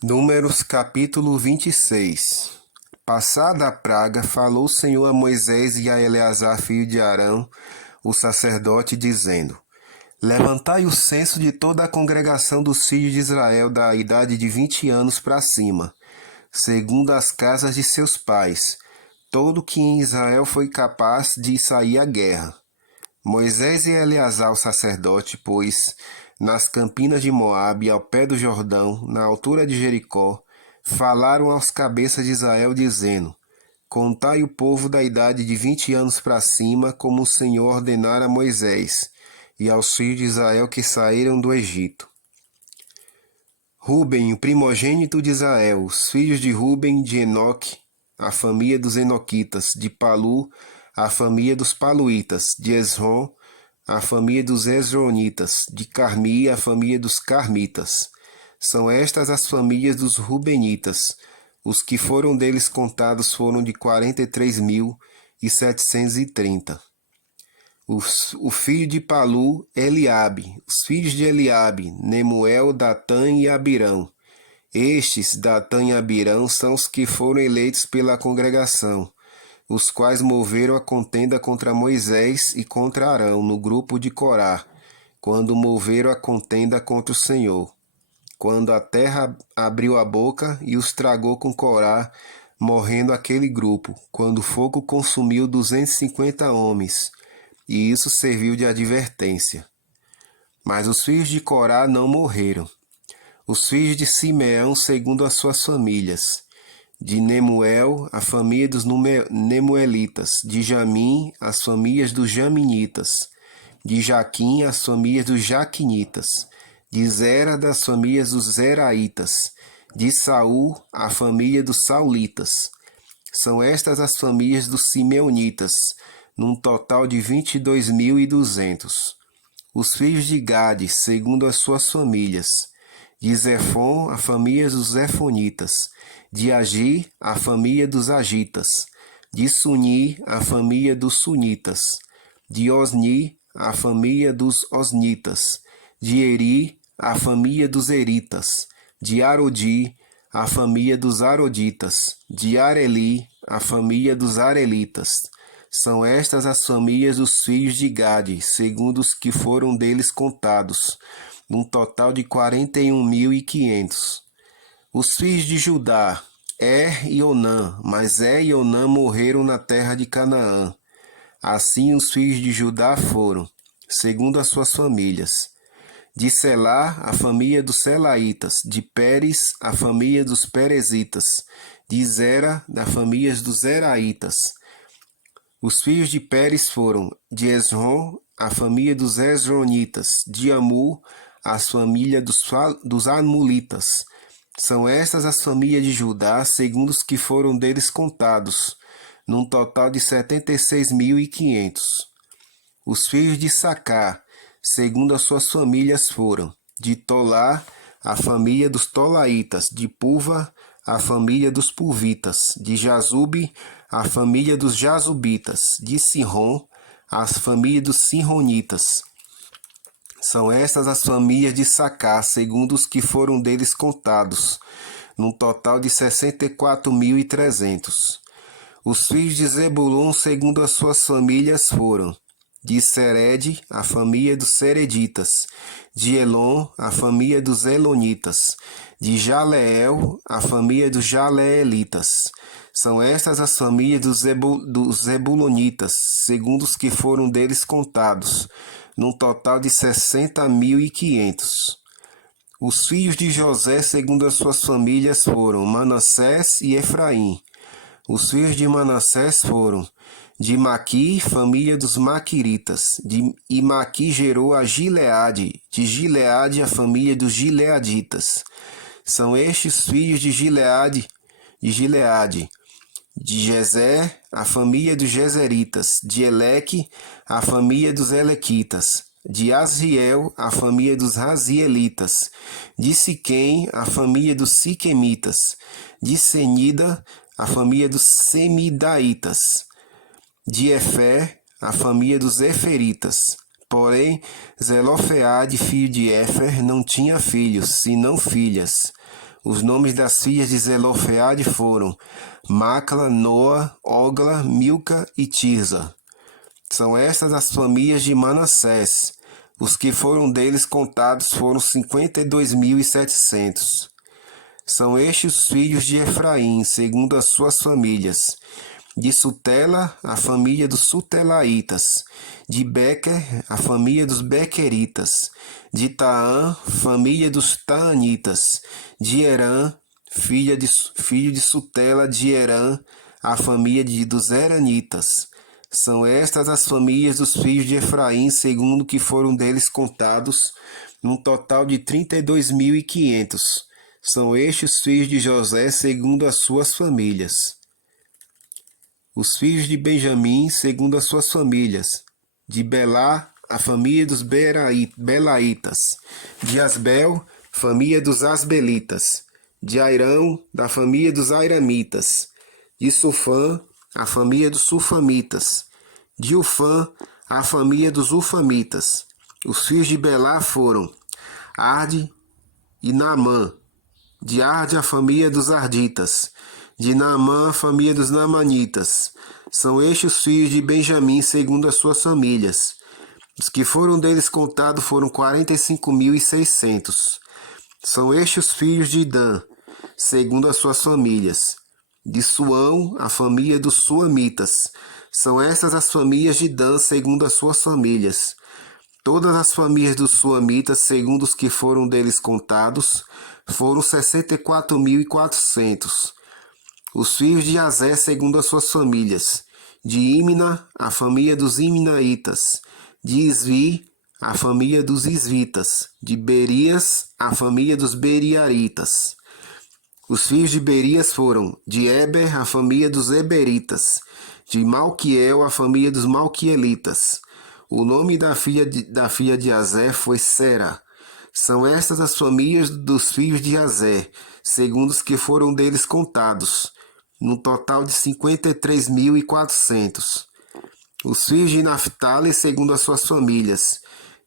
Números capítulo 26. Passada a praga, falou o Senhor a Moisés e a Eleazar, filho de Arão, o sacerdote, dizendo: Levantai o censo de toda a congregação dos filhos de Israel da idade de 20 anos para cima, segundo as casas de seus pais, todo que em Israel foi capaz de sair à guerra. Moisés e Eleazar, o sacerdote, pois, nas campinas de Moabe, ao pé do Jordão, na altura de Jericó, falaram aos cabeças de Israel, dizendo: Contai o povo da idade de 20 anos para cima, como o Senhor ordenara a Moisés, e aos filhos de Israel que saíram do Egito. Ruben, o primogênito de Israel, os filhos de Ruben, de Enoque, a família dos Enoquitas, de Palu, a família dos Paluítas, de Esrom, a família dos Esronitas, de Carmi, a família dos Carmitas. São estas as famílias dos Rubenitas. Os que foram deles contados foram de 43.730. O filho de Palu, Eliabe. Os filhos de Eliabe, Nemuel, Datã e Abirão. Estes, Datã e Abirão, são os que foram eleitos pela congregação, os quais moveram a contenda contra Moisés e contra Arão no grupo de Corá, quando moveram a contenda contra o Senhor. Quando a terra abriu a boca e os tragou com Corá, morrendo aquele grupo, quando o fogo consumiu 250 homens, e isso serviu de advertência. Mas os filhos de Corá não morreram. Os filhos de Simeão, segundo as suas famílias: de Nemuel, a família dos Nemuelitas; de Jamim, as famílias dos Jaminitas; de Jaquim, as famílias dos Jaquinitas; de Zera, das famílias dos Zeraitas; de Saul, a família dos Saulitas. São estas as famílias dos Simeonitas, num total de 22.200. Os filhos de Gade, segundo as suas famílias: de Zefon, a família dos Zefonitas; de Agi, a família dos Agitas; de Suni, a família dos Sunitas; de Osni, a família dos Osnitas; de Eri, a família dos Eritas; de Arodi, a família dos Aroditas; de Areli, a família dos Arelitas. São estas as famílias dos filhos de Gade, segundo os que foram deles contados, num total de 41.500. Os filhos de Judá: e Onã, mas e Onã morreram na terra de Canaã. Assim os filhos de Judá foram, segundo as suas famílias: de Selá, a família dos Selaitas; de Pérez, a família dos Perezitas; de Zera, da família dos Zeraitas. Os filhos de Pérez foram: de Esrom, a família dos Esronitas; de Amu, as famílias dos Amulitas. São estas as famílias de Judá, segundo os que foram deles contados, num total de 76.500. Os filhos de Sacá, segundo as suas famílias, foram: de Tolá, a família dos Tolaitas; de Puva, a família dos Puvitas; de Jazube, a família dos Jazubitas; de Sinrom, a família dos Sinronitas. São estas as famílias de Sacá, segundo os que foram deles contados, num total de 64.300. Os filhos de Zebulon, segundo as suas famílias, foram: de Sered, a família dos Sereditas; de Elon, a família dos Elonitas; de Jaleel, a família dos Jaleelitas. São estas as famílias dos Zebulonitas, segundo os que foram deles contados, num total de 60.500. Os filhos de José, segundo as suas famílias, foram: Manassés e Efraim. Os filhos de Manassés foram: de Maqui, família dos Maquiritas; e Maqui gerou a Gileade; de Gileade, a família dos Gileaditas. São estes filhos de Gileade; de Jezer, a família dos Jezeritas; de Eleque, a família dos Elequitas; de Asriel, a família dos Razielitas; de Siquém, a família dos Siquemitas; de Senida, a família dos Semidaitas; de Efé, a família dos Eferitas. Porém, Zelofeade, filho de Éfer, não tinha filhos, senão filhas, Os nomes das filhas de Zelofeade foram Macla, Noa, Ogla, Milca e Tirza. São estas as famílias de Manassés. Os que foram deles contados foram 52.700. São estes os filhos de Efraim, segundo as suas famílias. De Sutela, a família dos Sutelaitas. De Bequer, a família dos Bequeritas. De Taã, família dos Taanitas. De Herã, filho de Sutela de Herã, a família dos Heranitas. São estas as famílias dos filhos de Efraim, segundo que foram deles contados, num total de 32.500. São estes os filhos de José, segundo as suas famílias. Os filhos de Benjamim, segundo as suas famílias. De Belá, a família dos Belaitas. De Asbel, família dos Asbelitas. De Airão, da família dos Airamitas. De Sufã, a família dos Sufamitas. De Ufã, a família dos Ufamitas. Os filhos de Belá foram Arde e Naamã. De Arde, a família dos Arditas. De Naamã, a família dos Naamanitas. São estes os filhos de Benjamim, segundo as suas famílias. Os que foram deles contados foram 45.600. São estes os filhos de Dan, segundo as suas famílias. De Suão, a família dos Suamitas. São estas as famílias de Dan, segundo as suas famílias. Todas as famílias dos Suamitas, segundo os que foram deles contados, foram 64.400. Os filhos de Azé, segundo as suas famílias. De Imna, a família dos Imnaitas. De Isvi, a família dos Isvitas. De Berias, a família dos Beriaritas. Os filhos de Berias foram de Eber, a família dos Eberitas. De Malquiel, a família dos Malquielitas. O nome da filha de Azé foi Sera. São estas as famílias dos filhos de Azé, segundo os que foram deles contados, no total de 53.400. Os filhos de Naphtali, segundo as suas famílias.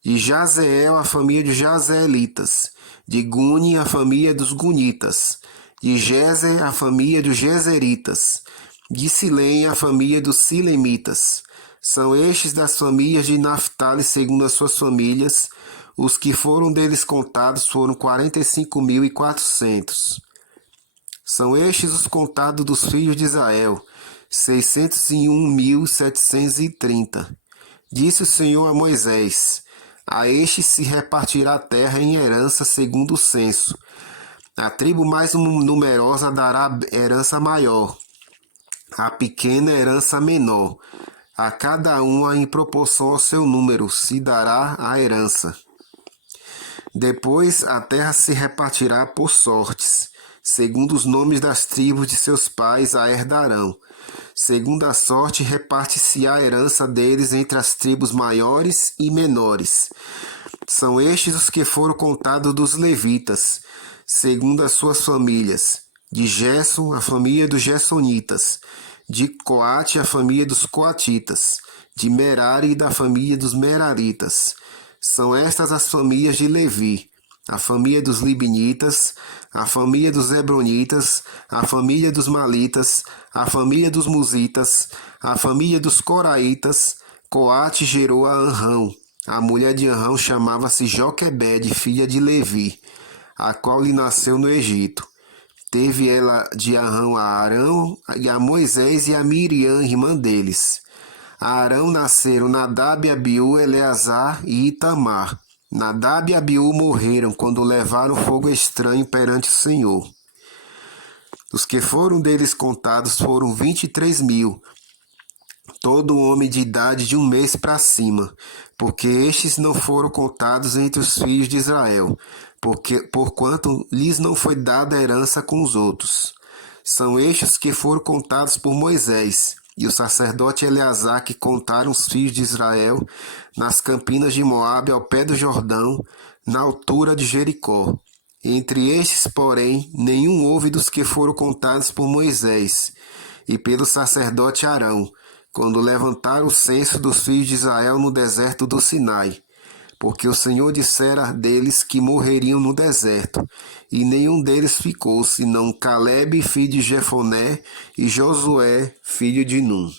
De Jazeel, a família dos Jazeelitas. De Guni, a família dos Gunitas. De Jezer, a família dos Jezeritas. De Silém, a família dos Silemitas. São estes das famílias de Naphtali, segundo as suas famílias. Os que foram deles contados foram 45.400. São estes os contados dos filhos de Israel, 601.730. Disse o Senhor a Moisés: a estes se repartirá a terra em herança segundo o censo. A tribo mais numerosa dará herança maior, a pequena herança menor. A cada uma em proporção ao seu número se dará a herança. Depois a terra se repartirá por sortes, segundo os nomes das tribos de seus pais a herdarão. Segundo a sorte reparte-se-á a herança deles entre as tribos maiores e menores. São estes os que foram contados dos levitas, segundo as suas famílias. De Gerson, a família dos Gersonitas. De Coate, a família dos Coatitas. De Merari, da família dos Meraritas. São estas as famílias de Levi: a família dos Libinitas, a família dos Hebronitas, a família dos Malitas, a família dos Musitas, a família dos Coraitas. Coate gerou a Anrão. A mulher de Anrão chamava-se Joquebede, filha de Levi, a qual lhe nasceu no Egito. Teve ela de Arão a Arão e a Moisés e a Miriam, irmã deles. A Arão nasceram Nadab, Abiú, Eleazar e Itamar. Nadab e Abiú morreram quando levaram fogo estranho perante o Senhor. Os que foram deles contados foram 23.000, todo homem de idade de 1 mês para cima, porque estes não foram contados entre os filhos de Israel, porquanto lhes não foi dada herança com os outros. São estes que foram contados por Moisés e o sacerdote Eleazar, que contaram os filhos de Israel nas campinas de Moabe, ao pé do Jordão, na altura de Jericó. Entre estes, porém, nenhum houve dos que foram contados por Moisés e pelo sacerdote Arão, quando levantaram o censo dos filhos de Israel no deserto do Sinai, porque o Senhor dissera deles que morreriam no deserto, e nenhum deles ficou, senão Calebe, filho de Jefoné, e Josué, filho de Num.